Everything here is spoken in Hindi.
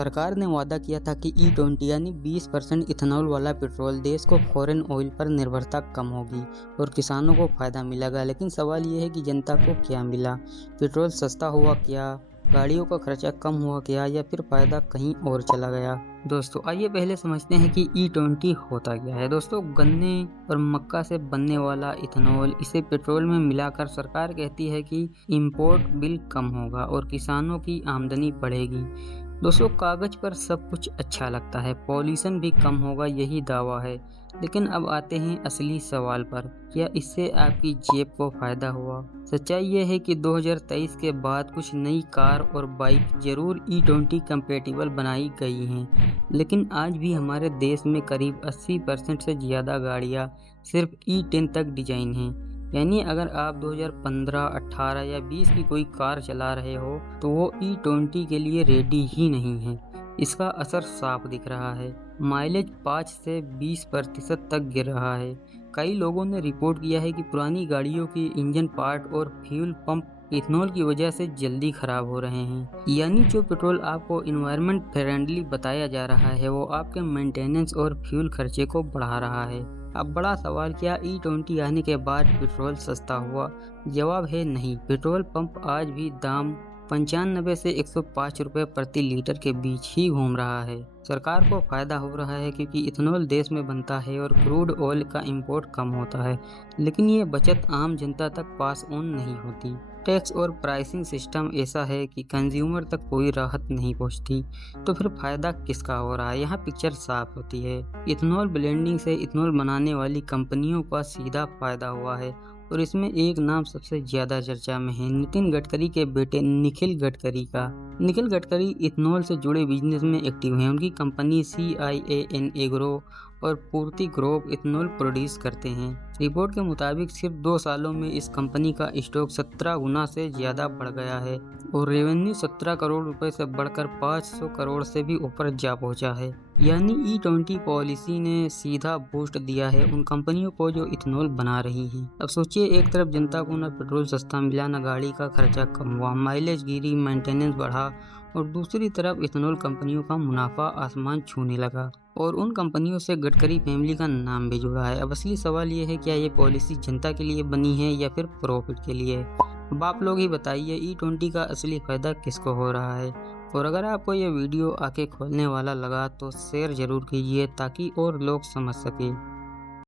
सरकार ने वादा किया था कि E20 यानी 20% इथेनॉल वाला पेट्रोल देश को फॉरेन ऑयल पर निर्भरता कम होगी और किसानों को फ़ायदा मिलेगा। लेकिन सवाल ये है कि जनता को क्या मिला? पेट्रोल सस्ता हुआ क्या? गाड़ियों का खर्चा कम हुआ क्या, या फिर फ़ायदा कहीं और चला गया? दोस्तों आइए पहले समझते हैं कि E20 होता क्या है। दोस्तों, गन्ने और मक्का से बनने वाला इथेनॉल, इसे पेट्रोल में मिलाकर सरकार कहती है कि इंपोर्ट बिल कम होगा और किसानों की आमदनी बढ़ेगी। दोस्तों, कागज पर सब कुछ अच्छा लगता है, पॉल्यूशन भी कम होगा, यही दावा है। लेकिन अब आते हैं असली सवाल पर, क्या इससे आपकी जेब को फायदा हुआ? सच्चाई ये है कि 2023 के बाद कुछ नई कार और बाइक जरूर E20 कंपैटिबल बनाई गई हैं, लेकिन आज भी हमारे देश में करीब 80% से ज़्यादा गाड़ियाँ सिर्फ E10 तक डिजाइन हैं। यानी अगर आप 2015, 18 या 20 की कोई कार चला रहे हो तो वो E20 के लिए रेडी ही नहीं है। इसका असर साफ दिख रहा है। माइलेज 5 से 20% तक गिर रहा है। कई लोगों ने रिपोर्ट किया है कि पुरानी गाड़ियों की इंजन पार्ट और फ्यूल पंप इथेनॉल की वजह से जल्दी खराब हो रहे हैं। यानी जो पेट्रोल आपको इन्वायरमेंट फ्रेंडली बताया जा रहा है वो आपके मेंटेनेंस और फ्यूल खर्चे को बढ़ा रहा है। अब बड़ा सवाल, क्या E20 आने के बाद पेट्रोल सस्ता हुआ? जवाब है नहीं। पेट्रोल पंप आज भी दाम 95 से 105 रुपये प्रति लीटर के बीच ही घूम रहा है। सरकार को फायदा हो रहा है क्योंकि इथेनॉल देश में बनता है और क्रूड ऑयल का इंपोर्ट कम होता है, लेकिन ये बचत आम जनता तक पास ऑन नहीं होती। टैक्स और प्राइसिंग सिस्टम ऐसा है कि कंज्यूमर तक कोई राहत नहीं पहुंचती। तो फिर फायदा किसका हो रहा है? यहाँ पिक्चर साफ होती है। इथेनॉल ब्लेंडिंग से इथेनॉल बनाने वाली कंपनियों का सीधा फायदा हुआ है और इसमें एक नाम सबसे ज्यादा चर्चा में है, नितिन गडकरी के बेटे निखिल गडकरी का। निखिल गडकरी इथेनॉल से जुड़े बिजनेस में एक्टिव हैं। उनकी कंपनी CIAN एग्रो और पूर्ति ग्रुप इथेनॉल प्रोड्यूस करते हैं। रिपोर्ट के मुताबिक सिर्फ 2 सालों में इस कंपनी का स्टॉक 17 गुना से ज्यादा बढ़ गया है और रेवेन्यू 17 करोड़ रुपए से बढ़कर 500 करोड़ से भी ऊपर जा पहुंचा है। यानी E20 पॉलिसी ने सीधा बूस्ट दिया है उन कंपनियों को जो इथेनॉल बना रही हैं। अब सोचिए, एक तरफ जनता को ना पेट्रोल सस्ता मिला, ना गाड़ी का खर्चा कम हुआ, माइलेज गिरी, मेंटेनेंस बढ़ा, और दूसरी तरफ इथेनॉल कंपनियों का मुनाफा आसमान छूने लगा और उन कंपनियों से गडकरी फैमिली का नाम भी जुड़ा है। अब असली सवाल ये है, क्या ये पॉलिसी जनता के लिए बनी है या फिर प्रॉफिट के लिए? अब आप लोग ही बताइए, E20 का असली फायदा किसको हो रहा है? और अगर आपको ये वीडियो आंखें खोलने वाला लगा तो शेयर जरूर कीजिए ताकि और लोग समझ सकें।